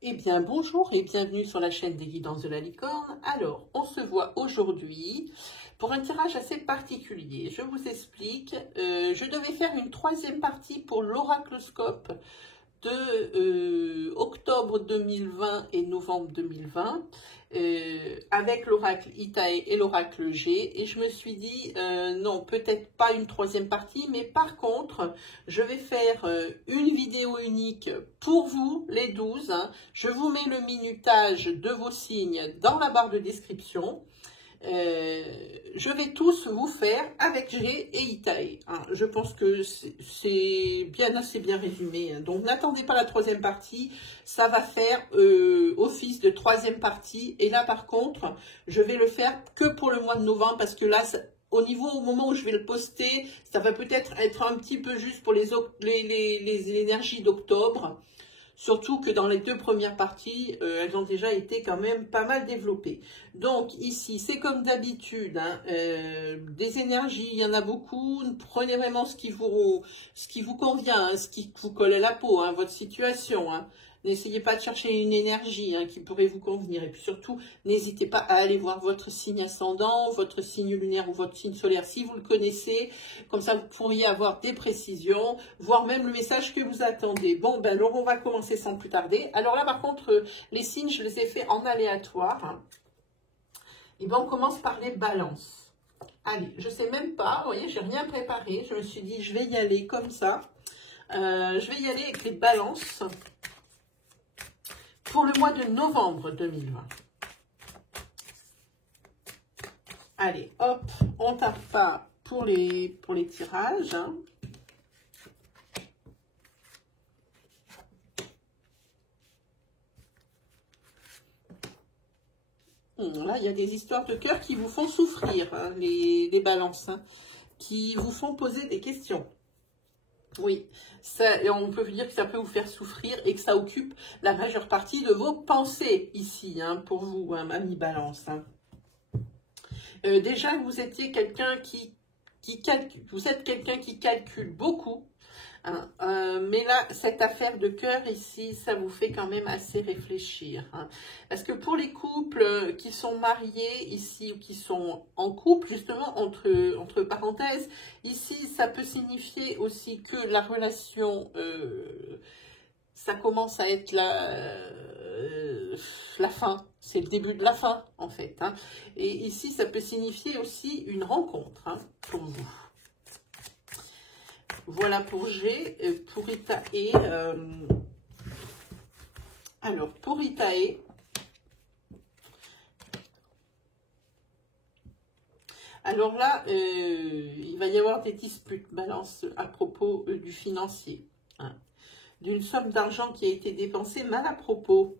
Eh bien, bonjour et bienvenue sur la chaîne des guidances de la licorne. Alors, on se voit aujourd'hui pour un tirage assez particulier. Je vous explique. Je devais faire une troisième partie pour l'oracloscope de octobre 2020 et novembre 2020 avec l'oracle Itae et l'oracle G, et je me suis dit non, peut-être pas une troisième partie, mais par contre je vais faire une vidéo unique pour vous les 12, hein. Je vous mets le minutage de vos signes dans la barre de description. Je vais tous vous faire avec G et Itae, hein. Je pense que c'est assez bien résumé, hein. Donc n'attendez pas la troisième partie, ça va faire office de troisième partie. Et là par contre, je vais le faire que pour le mois de novembre, parce que là, au moment où je vais le poster, ça va peut-être être un petit peu juste pour les énergies d'octobre. Surtout que dans les deux premières parties, elles ont déjà été quand même pas mal développées. Donc ici, c'est comme d'habitude, hein, des énergies, il y en a beaucoup. Prenez vraiment ce qui vous convient, hein, ce qui vous colle à la peau, hein, votre situation, hein. N'essayez pas de chercher une énergie, hein, qui pourrait vous convenir. Et puis surtout, n'hésitez pas à aller voir votre signe ascendant, votre signe lunaire ou votre signe solaire si vous le connaissez. Comme ça, vous pourriez avoir des précisions, voire même le message que vous attendez. Bon, ben alors on va commencer sans plus tarder. Alors là, par contre, les signes, je les ai fait en aléatoire, hein. Et ben, on commence par les balances. Allez, je sais même pas, vous voyez, j'ai rien préparé. Je me suis dit, je vais y aller comme ça. Je vais y aller avec les balances pour le mois de novembre 2020. Allez, hop, on tape pas pour les tirages, hein. Là, il y a des histoires de cœur qui vous font souffrir, hein, les balances, hein, qui vous font poser des questions. Oui, ça, et on peut dire que ça peut vous faire souffrir et que ça occupe la majeure partie de vos pensées ici, hein, pour vous, hein, mamie balance, hein. Déjà, vous étiez quelqu'un qui calcule, vous êtes quelqu'un qui calcule beaucoup, hein, mais là, cette affaire de cœur ici, ça vous fait quand même assez réfléchir, hein. Parce que pour les couples qui sont mariés ici, ou qui sont en couple, justement, entre parenthèses, ici, ça peut signifier aussi que la relation, ça commence à être la fin, c'est le début de la fin, en fait, hein. Et ici, ça peut signifier aussi une rencontre, hein, pour vous. Voilà pour G, pour Itae. Alors, pour Itae, alors là, il va y avoir des disputes, balance, à propos du financier, hein, d'une somme d'argent qui a été dépensée mal à propos.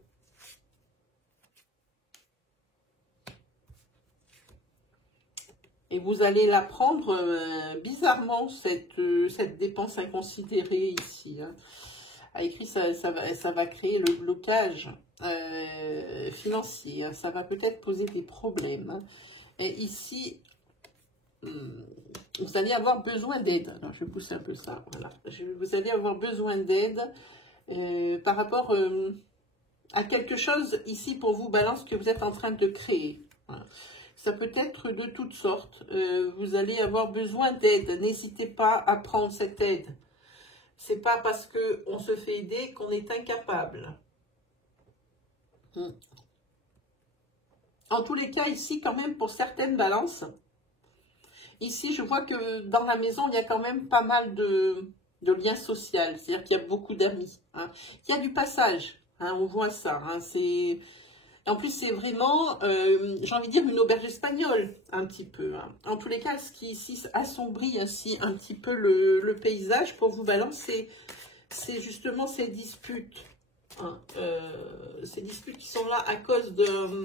Et vous allez la prendre bizarrement, cette dépense inconsidérée ici, hein. A écrit, ça va créer le blocage financier, hein. Ça va peut-être poser des problèmes, hein. Et ici, vous allez avoir besoin d'aide. Alors, je vais pousser un peu ça. Voilà. Vous allez avoir besoin d'aide par rapport à quelque chose ici pour vous, balance, que vous êtes en train de créer. Voilà. Ça peut être de toutes sortes. Vous allez avoir besoin d'aide. N'hésitez pas à prendre cette aide. C'est pas parce qu'on se fait aider qu'on est incapable. En tous les cas, ici, quand même, pour certaines balances, ici, je vois que dans la maison, il y a quand même pas mal de liens sociaux. C'est-à-dire qu'il y a beaucoup d'amis, hein. Il y a du passage, hein, on voit ça, hein. En plus, c'est vraiment, j'ai envie de dire, une auberge espagnole, un petit peu, hein. En tous les cas, ce qui ici assombrit ainsi un petit peu le paysage pour vous balancer, c'est justement ces disputes, hein. Ces disputes qui sont là à cause de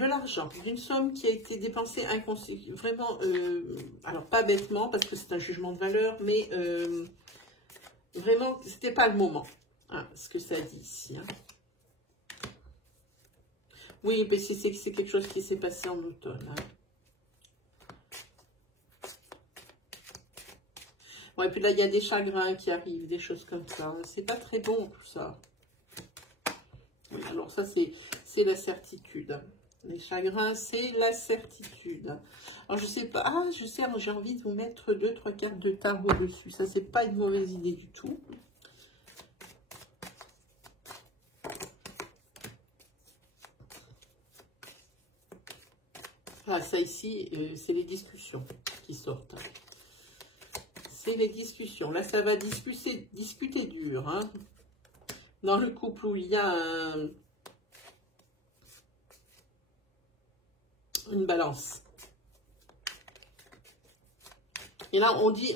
l'argent, d'une somme qui a été dépensée vraiment, alors pas bêtement, parce que c'est un jugement de valeur, mais vraiment, c'était pas le moment. Ah, ce que ça dit ici, hein. Oui, mais c'est quelque chose qui s'est passé en automne, hein. Ouais, puis là, il y a des chagrins qui arrivent, des choses comme ça. C'est pas très bon, tout ça. Oui, alors ça, c'est la certitude. Les chagrins, c'est la certitude. Alors, je sais pas. Ah, je sais, moi, j'ai envie de vous mettre 2-3 cartes de tarot dessus. Ça, c'est pas une mauvaise idée du tout. Ah, ça ici, c'est les discussions qui sortent. C'est les discussions. Là, ça va discuter dur. Hein. Dans le couple où il y a une balance. Et là, on dit,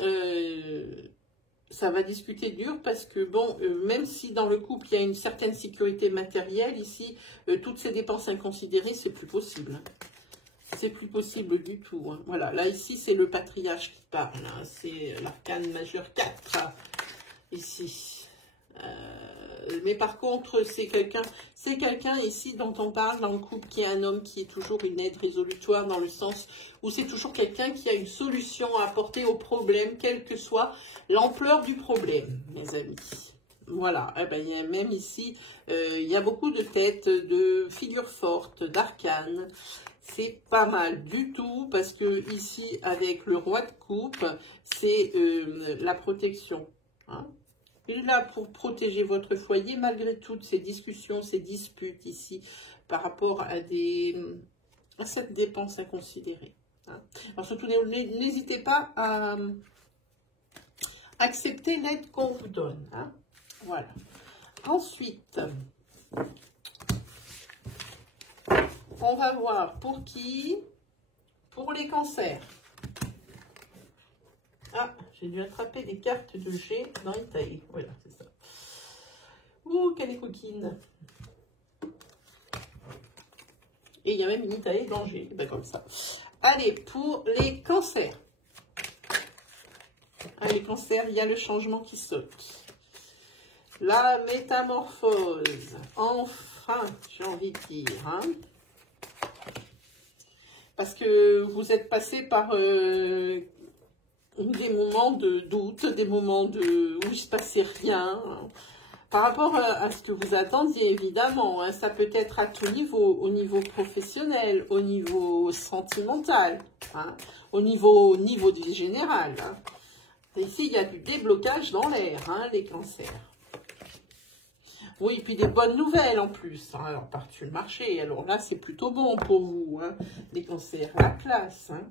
ça va discuter dur parce que, bon, même si dans le couple, il y a une certaine sécurité matérielle, ici, toutes ces dépenses inconsidérées, c'est plus possible. Hein. C'est plus possible du tout. Hein. Voilà, là, ici, c'est le patriarche qui parle. Hein. C'est l'arcane majeur 4, ici. Mais par contre, c'est quelqu'un ici dont on parle dans le couple qui est un homme qui est toujours une aide résolutoire dans le sens où c'est toujours quelqu'un qui a une solution à apporter au problème, quelle que soit l'ampleur du problème, mes amis. Voilà, eh ben, il y a même ici, il y a beaucoup de têtes, de figures fortes, d'arcanes. C'est pas mal du tout parce que ici, avec le roi de coupe, c'est la protection. Hein. Il est là pour protéger votre foyer malgré toutes ces discussions, ces disputes ici par rapport à cette dépense à considérer. Hein. Alors surtout, n'hésitez pas à accepter l'aide qu'on vous donne. Hein. Voilà. Ensuite, on va voir pour qui? Pour les cancers. Ah, j'ai dû attraper des cartes de G dans Itaï. Voilà, c'est ça. Ouh, quelle est coquine. Et il y a même une Itaï dans G. Ben, comme ça. Allez, pour les cancers. Ah, les cancers, il y a le changement qui saute. La métamorphose. Enfin, j'ai envie de dire. Hein. Parce que vous êtes passé par des moments de doute, des moments où il ne se passait rien. Par rapport à ce que vous attendiez, évidemment, hein, ça peut être à tout niveau, au niveau professionnel, au niveau sentimental, hein, au niveau général. Hein. Ici, il y a du déblocage dans l'air, hein, les cancers. Oui, puis des bonnes nouvelles en plus. Hein, alors, par-dessus le marché. Alors là, c'est plutôt bon pour vous, hein, les cancers. La classe. Hein.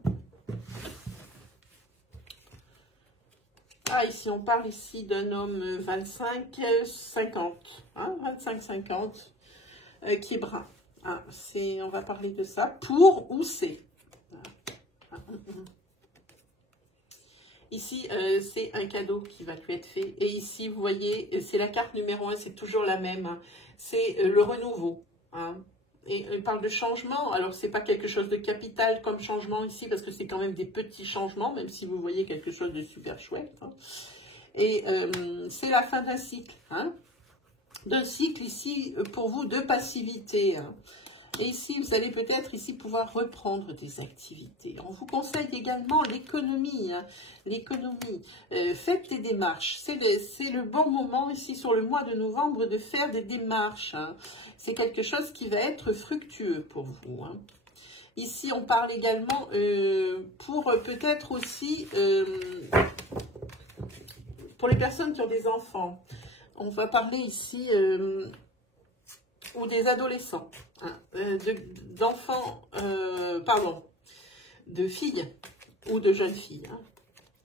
Ah, ici, on parle ici d'un homme 25-50. Hein, 25-50, qui est brun. Ah, on va parler de ça. Pour ou c'est. Ici, c'est un cadeau qui va lui être fait. Et ici, vous voyez, c'est la carte numéro 1, c'est toujours la même. Hein. C'est le renouveau. Hein. Et il parle de changement. Alors, c'est pas quelque chose de capital comme changement ici, parce que c'est quand même des petits changements, même si vous voyez quelque chose de super chouette. Hein. Et c'est la fin d'un cycle. Hein. D'un cycle ici, pour vous, de passivité. Hein. Et ici, vous allez peut-être ici pouvoir reprendre des activités. On vous conseille également l'économie. Hein, l'économie. Faites des démarches. C'est le bon moment ici sur le mois de novembre de faire des démarches. Hein. C'est quelque chose qui va être fructueux pour vous. Hein. Ici, on parle également pour peut-être aussi pour les personnes qui ont des enfants. On va parler ici ou des adolescents, hein, d'enfants, de filles ou de jeunes filles, hein,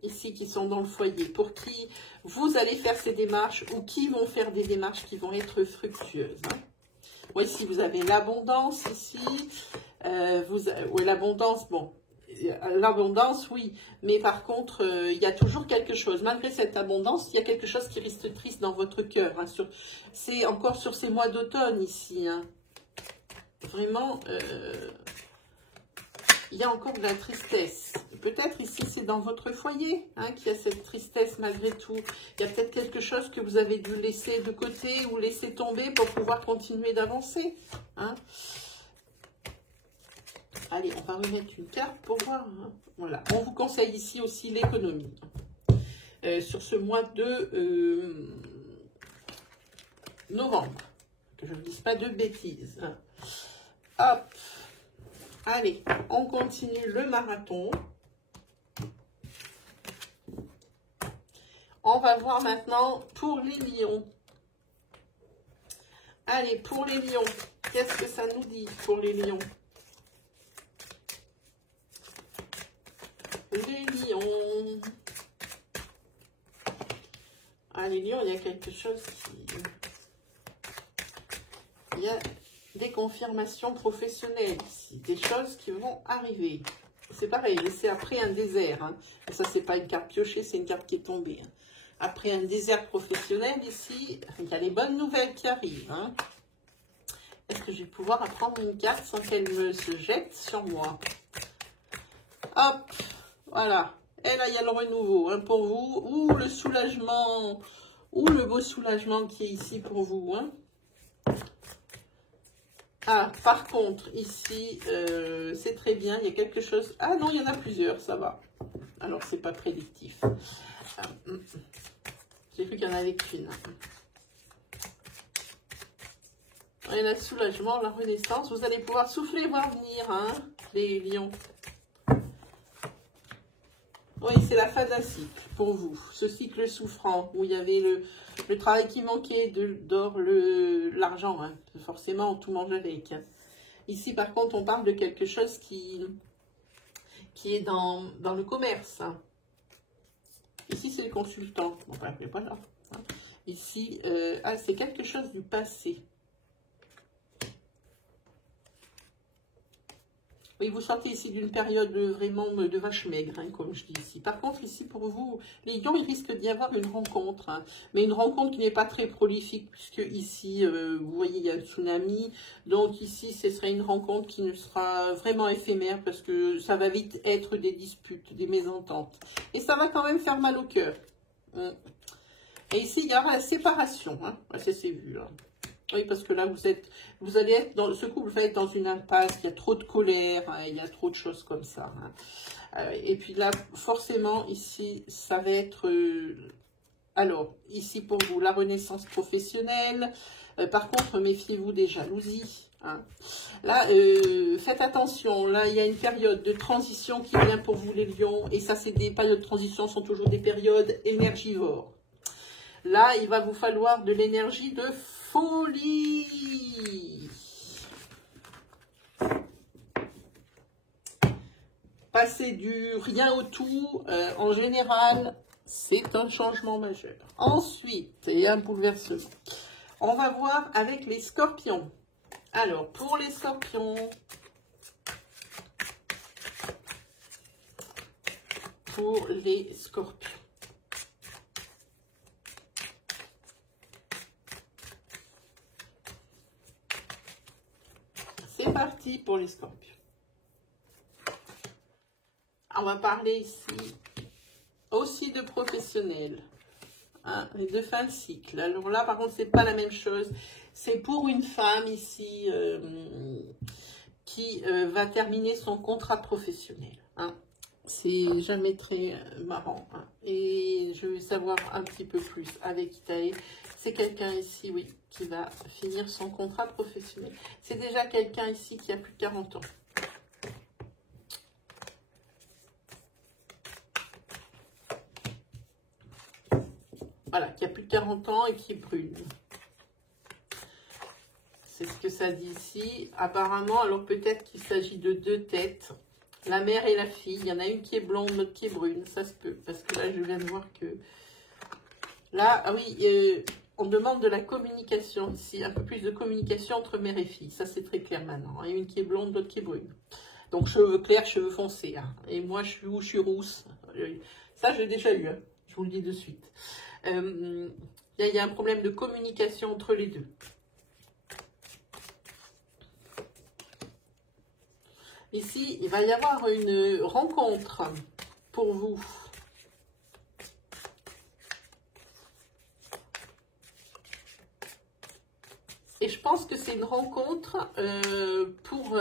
ici qui sont dans le foyer, pour qui vous allez faire ces démarches ou qui vont faire des démarches qui vont être fructueuses. Hein. Oui, ici vous avez l'abondance, ici, oui, l'abondance, bon, l'abondance, oui, mais par contre, il y a toujours quelque chose. Malgré cette abondance, il y a quelque chose qui reste triste dans votre cœur. Hein, c'est encore sur ces mois d'automne ici. Hein. Vraiment, il y a encore de la tristesse. Peut-être ici, c'est dans votre foyer hein, qu'il y a cette tristesse malgré tout. Il y a peut-être quelque chose que vous avez dû laisser de côté ou laisser tomber pour pouvoir continuer d'avancer. Hein. Allez, on va remettre une carte pour voir. Hein. Voilà. On vous conseille ici aussi l'économie. sur ce mois de novembre. Que je ne dise pas de bêtises. Hop. Allez, on continue le marathon. On va voir maintenant pour les lions. Allez, pour les lions, qu'est-ce que ça nous dit pour les lions? Les lions. Ah, les lions, il y a quelque chose qui... Il y a des confirmations professionnelles ici, des choses qui vont arriver. C'est pareil, c'est après un désert. Hein. Ça, c'est pas une carte piochée, c'est une carte qui est tombée. Hein. Après un désert professionnel, ici, il y a les bonnes nouvelles qui arrivent. Hein. Est-ce que je vais pouvoir apprendre une carte sans qu'elle me se jette sur moi? Hop, voilà. Et là, il y a le renouveau hein, pour vous. Ou le soulagement, ou le beau soulagement qui est ici pour vous. Hein. Ah, par contre, ici, c'est très bien. Il y a quelque chose... Ah non, il y en a plusieurs, ça va. Alors, c'est pas prédictif. J'ai cru qu'il y en avait qu'une. Et le soulagement, la renaissance. Vous allez pouvoir souffler, voir venir, hein, les lions. Oui, c'est la fin d'un cycle pour vous. Ce cycle souffrant, où il y avait le travail qui manquait, d'or, l'argent. Hein. Forcément, tout mange avec. Hein. Ici, par contre, on parle de quelque chose qui est dans le commerce. Hein. Ici, c'est le consultant. Bon, ben, voilà. Hein. Ici, c'est quelque chose du passé. Oui, vous sortez ici d'une période vraiment de vache maigre, hein, comme je dis ici. Par contre, ici, pour vous, les lions, il risque d'y avoir une rencontre. Hein, mais une rencontre qui n'est pas très prolifique, puisque ici, vous voyez, il y a un tsunami. Donc ici, ce serait une rencontre qui ne sera vraiment éphémère, parce que ça va vite être des disputes, des mésententes. Et ça va quand même faire mal au cœur. Et ici, il y aura la séparation. Hein, ça, c'est vu, hein. Oui, parce que là, vous allez être dans ce couple va être dans une impasse, il y a trop de colère, hein, il y a trop de choses comme ça. Hein. Et puis là, forcément, ici, ça va être... alors, ici pour vous, la renaissance professionnelle. Par contre, méfiez-vous des jalousies. Hein. Là, faites attention. Là, il y a une période de transition qui vient pour vous, les lions. Et ça, c'est des périodes de transition, sont toujours des périodes énergivores. Là, il va vous falloir de l'énergie de folie. Passer du rien au tout, en général, c'est un changement majeur. Ensuite, et un bouleversement. On va voir avec les scorpions. Alors, pour les scorpions, c'est parti pour les scorpions. On va parler ici aussi de professionnels, hein, et de fin de cycle. Alors là, par contre, c'est pas la même chose. C'est pour une femme ici qui va terminer son contrat professionnel. Hein. C'est jamais très marrant. Hein. Et je vais savoir un petit peu plus avec Itae. C'est quelqu'un ici, oui, qui va finir son contrat professionnel. C'est déjà quelqu'un ici qui a plus de 40 ans. Voilà, qui a plus de 40 ans et qui est brune. C'est ce que ça dit ici. Apparemment, alors peut-être qu'il s'agit de deux têtes. La mère et la fille. Il y en a une qui est blonde, l'autre qui est brune. Ça se peut. Parce que là, je viens de voir que... Là, ah oui, on demande de la communication ici. Un peu plus de communication entre mère et fille. Ça, c'est très clair maintenant. Il y en a une qui est blonde, l'autre qui est brune. Donc, cheveux clairs, cheveux foncés. Hein. Et moi, je suis rousse. Ça, j'ai déjà eu. Hein. Je vous le dis de suite. Il y a un problème de communication entre les deux. Ici, il va y avoir une rencontre pour vous. Et je pense que c'est une rencontre pour...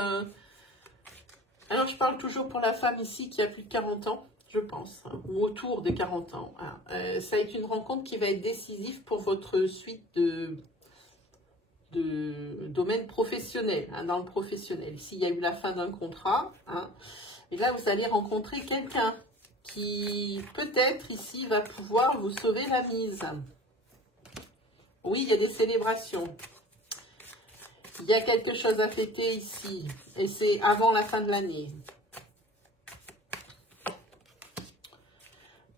alors, je parle toujours pour la femme ici qui a plus de 40 ans. je pense, hein, ou autour des 40 ans. Hein. Ça va être une rencontre qui va être décisive pour votre suite de domaine professionnel, hein, dans le professionnel. Ici, il y a eu la fin d'un contrat, hein, et là, vous allez rencontrer quelqu'un qui, peut-être, ici, va pouvoir vous sauver la mise. Oui, il y a des célébrations. Il y a quelque chose à fêter ici, et c'est avant la fin de l'année.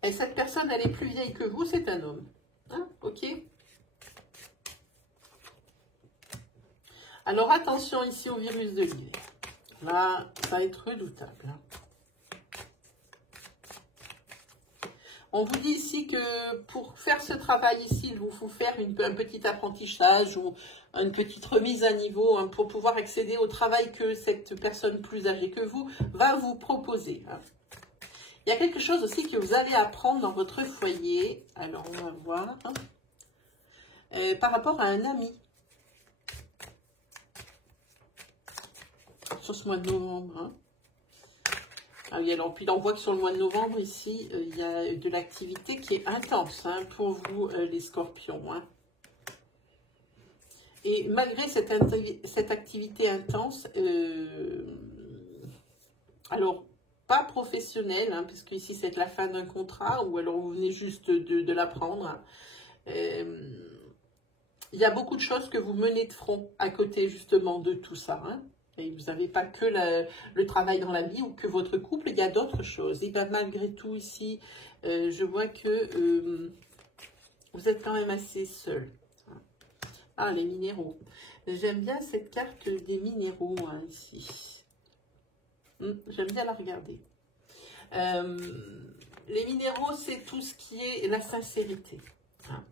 Et cette personne, elle est plus vieille que vous, c'est un homme. Hein, ok? Alors, attention ici au virus de l'hiver. Là, ça va être redoutable. Hein. On vous dit ici que pour faire ce travail ici, il vous faut faire un petit apprentissage ou une petite remise à niveau, hein, pour pouvoir accéder au travail que cette personne plus âgée que vous va vous proposer. Hein. Il y a quelque chose aussi que vous allez apprendre dans votre foyer. Alors, on va voir. Hein. Par rapport à un ami. Sur ce mois de novembre. Hein. Ah oui, alors, puis on voit que sur le mois de novembre, ici, il y a de l'activité qui est intense, hein, pour vous, les scorpions. Hein. Et malgré cette activité intense, alors, pas professionnelle, hein, parce qu'ici, c'est la fin d'un contrat, ou alors vous venez juste de l'apprendre. Hein. Il y a beaucoup de choses que vous menez de front à côté, justement, de tout ça, hein. Et vous n'avez pas que le travail dans la vie ou que votre couple, il y a d'autres choses. Et bien malgré tout ici, je vois que vous êtes quand même assez seul. Ah, les minéraux. J'aime bien cette carte des minéraux, hein, ici. J'aime bien la regarder. Les minéraux, c'est tout ce qui est la sincérité. Hein.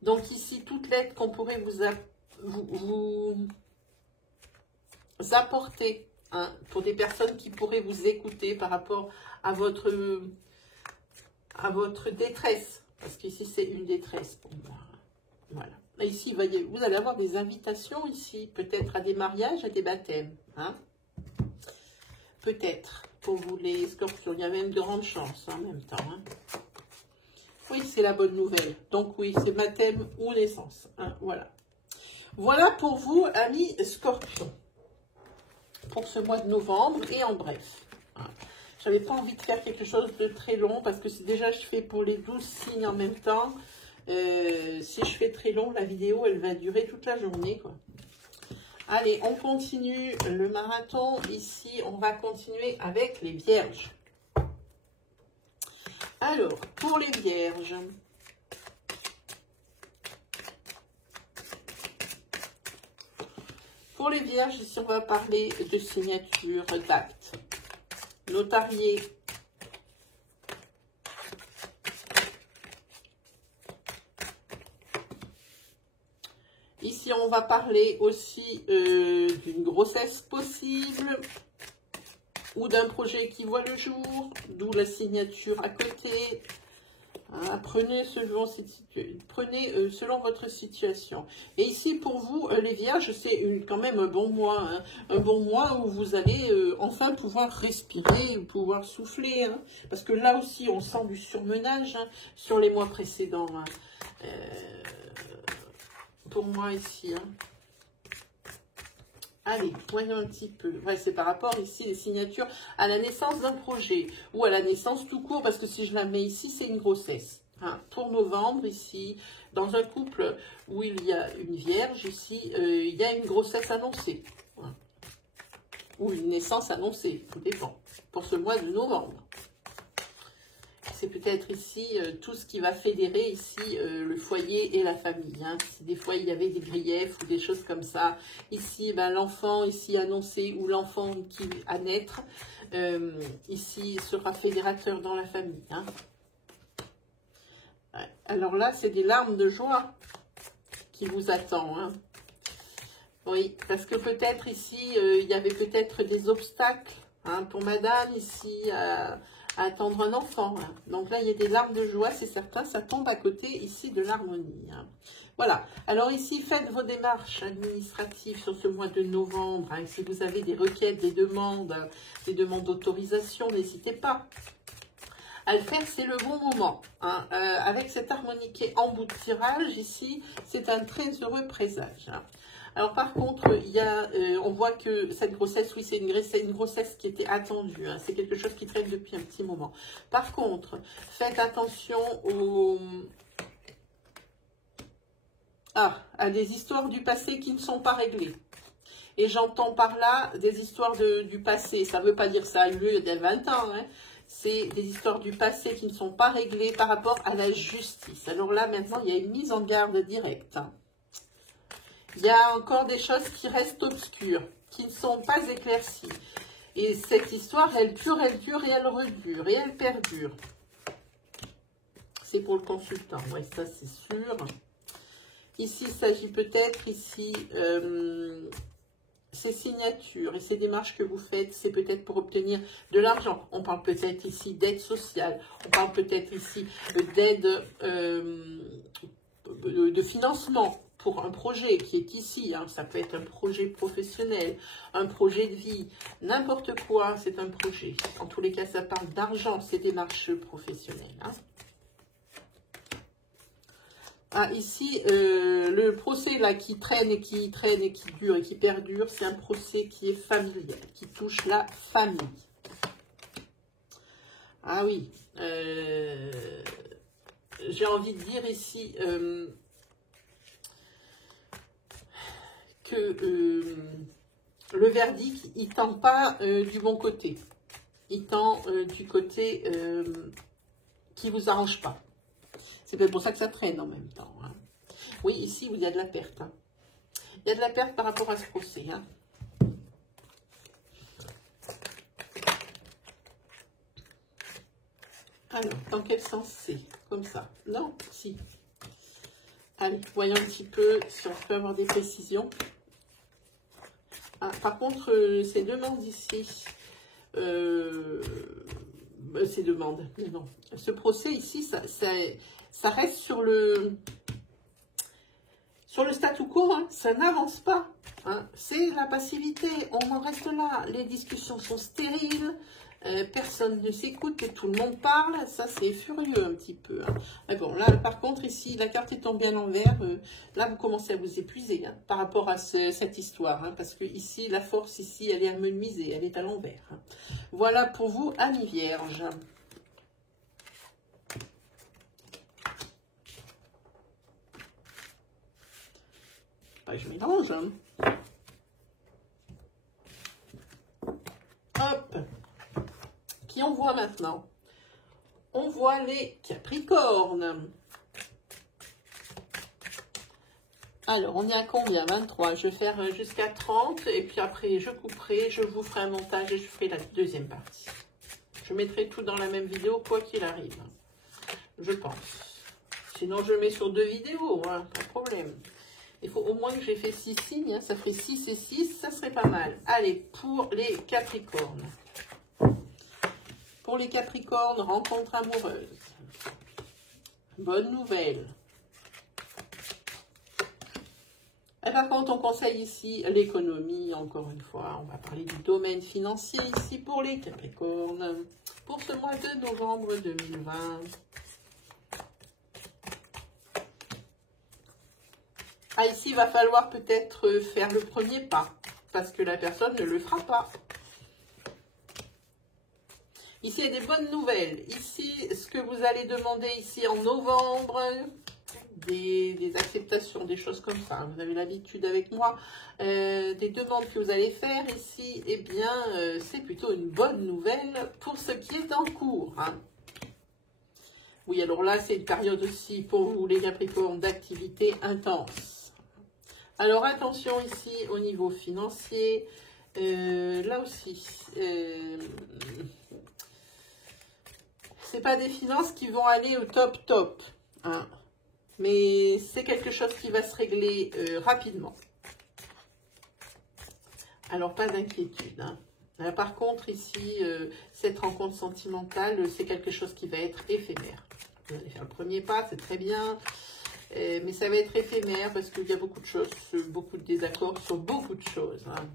Donc ici, toute l'aide qu'on pourrait vous apporter, hein, pour des personnes qui pourraient vous écouter par rapport à votre détresse, parce qu'ici c'est une détresse pour moi. Voilà. Et ici, voyez, vous allez avoir des invitations ici, peut-être à des mariages, à des baptêmes, hein. Peut-être pour vous les scorpions, il y a même de grandes chances, hein, en même temps. Hein. Oui, c'est la bonne nouvelle. Donc oui, c'est baptême ou naissance. Hein, voilà. Voilà pour vous, amis scorpions. Pour ce mois de novembre et en bref. Je n'avais pas envie de faire quelque chose de très long parce que si déjà je fais pour les 12 signes en même temps, si je fais très long, la vidéo elle va durer toute la journée, quoi. Allez, on continue le marathon. Ici, on va continuer avec les vierges. Alors, pour les vierges, pour les vierges, ici, on va parler de signature d'acte notarié. Ici, on va parler aussi d'une grossesse possible ou d'un projet qui voit le jour, d'où la signature à côté. Hein, prenez selon votre situation. Et ici, pour vous, les vierges, c'est quand même un bon mois. Hein, un bon mois où vous allez enfin pouvoir respirer, pouvoir souffler. Hein, parce que là aussi, on sent du surmenage, hein, sur les mois précédents. Hein. Pour moi, ici. Hein. Allez, voyons un petit peu. Ouais, c'est par rapport ici, les signatures à la naissance d'un projet ou à la naissance tout court, parce que si je la mets ici, c'est une grossesse. Hein. Pour novembre, ici, dans un couple où il y a une vierge, ici, il y a une grossesse annoncée. Hein. Ou une naissance annoncée, tout dépend. Pour ce mois de novembre. C'est peut-être ici tout ce qui va fédérer ici le foyer et la famille. Hein. Si des fois il y avait des griefs ou des choses comme ça, ici ben, l'enfant ici annoncé ou l'enfant qui à naître, ici sera fédérateur dans la famille. Hein. Ouais. Alors là, c'est des larmes de joie qui vous attendent. Hein. Oui, parce que peut-être ici, il y avait peut-être des obstacles, hein, pour madame ici attendre un enfant. Hein. Donc là, il y a des larmes de joie, c'est certain, ça tombe à côté ici de l'harmonie. Hein. Voilà. Alors ici, faites vos démarches administratives sur ce mois de novembre. Hein. Si vous avez des requêtes, des demandes d'autorisation, n'hésitez pas à le faire, c'est le bon moment. Hein. Avec cette harmonie qui est en bout de tirage, ici, c'est un très heureux présage. Hein. Alors par contre, il y a, on voit que cette grossesse, oui, c'est une grossesse qui était attendue. Hein. C'est quelque chose qui traîne depuis un petit moment. Par contre, faites attention à des histoires du passé qui ne sont pas réglées. Et j'entends par là des histoires du passé. Ça ne veut pas dire ça a eu lieu il y a 20 ans. Hein. C'est des histoires du passé qui ne sont pas réglées par rapport à la justice. Alors là, maintenant, il y a une mise en garde directe. Hein. Il y a encore des choses qui restent obscures, qui ne sont pas éclaircies. Et cette histoire, elle dure et elle redure, et elle perdure. C'est pour le consultant, ouais, ça c'est sûr. Ici, il s'agit peut-être, ici, ces signatures et ces démarches que vous faites, c'est peut-être pour obtenir de l'argent. On parle peut-être ici d'aide sociale, on parle peut-être ici d'aide de financement pour un projet qui est ici. Hein. Ça peut être un projet professionnel, un projet de vie, n'importe quoi, c'est un projet. En tous les cas, ça parle d'argent, ces démarches professionnelles. Hein. Ah, ici, le procès là qui traîne et qui dure et qui perdure, c'est un procès qui est familial, qui touche la famille. Ah oui, j'ai envie de dire ici que le verdict, il ne tend pas du bon côté. Il tend du côté qui ne vous arrange pas. C'est peut-être pour ça que ça traîne en même temps. Hein. Oui, ici, il y a de la perte. Hein. Il y a de la perte par rapport à ce procès. Hein. Alors, dans quel sens c'est? Comme ça? Non? Si. Allez, voyons un petit peu si on peut avoir des précisions. Ah, par contre, ces demandes ici, ces demandes, non. Ce procès ici, ça reste sur le statu quo, hein, ça n'avance pas. Hein, c'est la passivité, on en reste là. Les discussions sont stériles, personne ne s'écoute et tout le monde parle. Ça, c'est furieux un petit peu. Hein. Mais bon, là, par contre, ici, la carte est tombée à l'envers. Là, vous commencez à vous épuiser hein, par rapport à cette histoire. Hein, parce que ici, la force, ici, elle est amenuisée, elle est à l'envers. Hein. Voilà pour vous, amis vierges. Je mélange. Hein. Hop. Qui on voit maintenant? On voit les Capricornes. Alors, on est à combien? 23. Je vais faire jusqu'à 30. Et puis après, je couperai. Je vous ferai un montage et je ferai la deuxième partie. Je mettrai tout dans la même vidéo, quoi qu'il arrive. Je pense. Sinon, je mets sur 2 vidéos. Hein, pas de problème. Il faut au moins que j'ai fait 6 signes, hein, ça ferait 6 et 6, ça serait pas mal. Allez, pour les Capricornes. Pour les Capricornes, rencontre amoureuse. Bonne nouvelle. Et par contre, on conseille ici l'économie, encore une fois. On va parler du domaine financier ici pour les Capricornes. Pour ce mois de novembre 2020. Ah, ici, il va falloir peut-être faire le premier pas, parce que la personne ne le fera pas. Ici, il y a des bonnes nouvelles. Ici, ce que vous allez demander ici en novembre, des acceptations, des choses comme ça. Vous avez l'habitude avec moi. Des demandes que vous allez faire ici, eh bien, c'est plutôt une bonne nouvelle pour ce qui est en cours. Hein. Oui, alors là, c'est une période aussi pour vous, les Capricornes, d'activité intense. Alors, attention ici au niveau financier. Là aussi, c'est pas des finances qui vont aller au top. Hein, mais c'est quelque chose qui va se régler rapidement. Alors, pas d'inquiétude. Hein. Par contre, ici, cette rencontre sentimentale, c'est quelque chose qui va être éphémère. Vous allez faire le premier pas, c'est très bien. Mais ça va être éphémère parce qu'il y a beaucoup de choses, beaucoup de désaccords sur beaucoup de choses. Hein.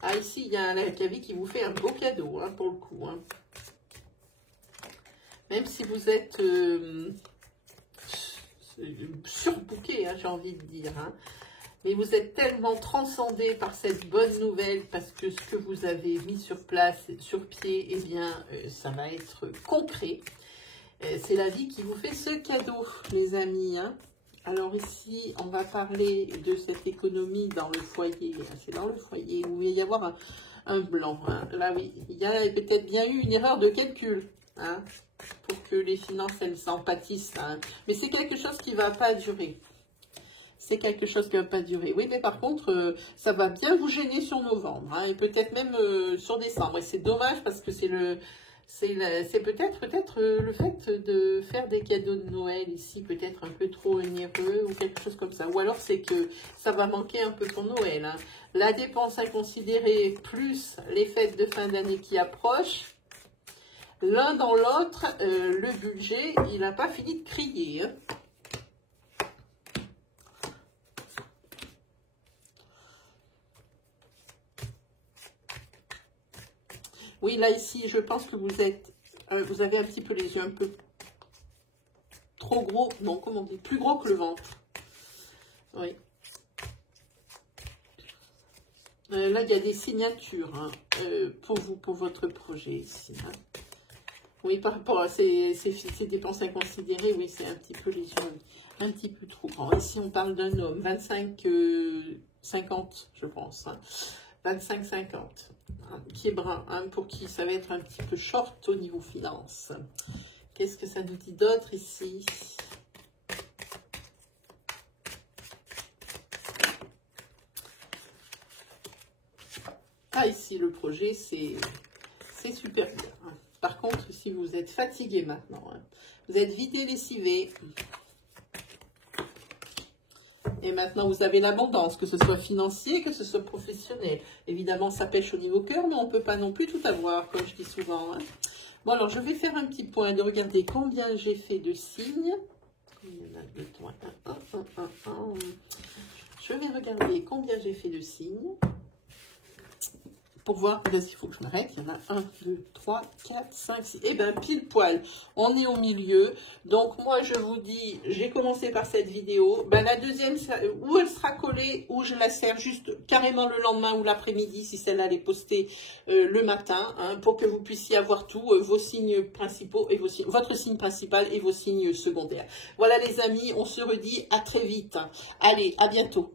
Ah, ici, il y a un Lacavi qui vous fait un beau cadeau, hein, pour le coup. Hein. Même si vous êtes surbooké, hein, j'ai envie de dire. Hein. Mais vous êtes tellement transcendé par cette bonne nouvelle parce que ce que vous avez mis sur place, sur pied, eh bien, ça va être concret. C'est la vie qui vous fait ce cadeau, les amis. Hein. Alors ici, on va parler de cette économie dans le foyer. C'est dans le foyer où il va y avoir un blanc. Hein. Là, oui, il y a peut-être bien eu une erreur de calcul. Hein, pour que les finances, elles s'en pâtissent. Hein. Mais c'est quelque chose qui ne va pas durer. C'est quelque chose qui ne va pas durer. Oui, mais par contre, ça va bien vous gêner sur novembre. Hein, et peut-être même sur décembre. Et c'est dommage parce que c'est peut-être le fait de faire des cadeaux de Noël ici, peut-être un peu trop onéreux ou quelque chose comme ça. Ou alors c'est que ça va manquer un peu pour Noël. Hein. La dépense inconsidérée plus les fêtes de fin d'année qui approchent, l'un dans l'autre, le budget, il n'a pas fini de crier. Hein. Oui, là, ici, je pense que vous avez un petit peu les yeux un peu trop gros. Non, comment on dit? Plus gros que le ventre. Oui. Là, il y a des signatures hein, pour vous, pour votre projet ici. Hein. Oui, par rapport à ces dépenses inconsidérées, oui, c'est un petit peu les yeux un petit peu trop grands. Ici, on parle d'un homme, 25-50, je pense. Hein. 25-50, hein, qui est brun, hein, pour qui ça va être un petit peu short au niveau finance. Qu'est-ce que ça nous dit d'autre ici? Ah, ici, le projet, c'est super bien. Hein. Par contre, si vous êtes fatigué maintenant, hein, vous êtes vidé, lessivé, et maintenant vous avez l'abondance, que ce soit financier, que ce soit professionnel. Évidemment, ça pêche au niveau cœur, mais on ne peut pas non plus tout avoir, comme je dis souvent. Hein. Bon, alors, je vais faire un petit point de regarder combien j'ai fait de signes. Il y en a deux, trois, un. Je vais regarder combien j'ai fait de signes. Pour voir, il faut que je m'arrête, il y en a 1, 2, 3, 4, 5, 6, et bien pile poil, on est au milieu, donc moi je vous dis, j'ai commencé par cette vidéo, ben la deuxième, ou elle sera collée, ou je la sers juste carrément le lendemain ou l'après-midi, si celle-là elle est postée le matin, hein, pour que vous puissiez avoir tout, vos signes principaux, et votre signe principal et vos signes secondaires. Voilà les amis, on se redit à très vite, hein. Allez, à bientôt.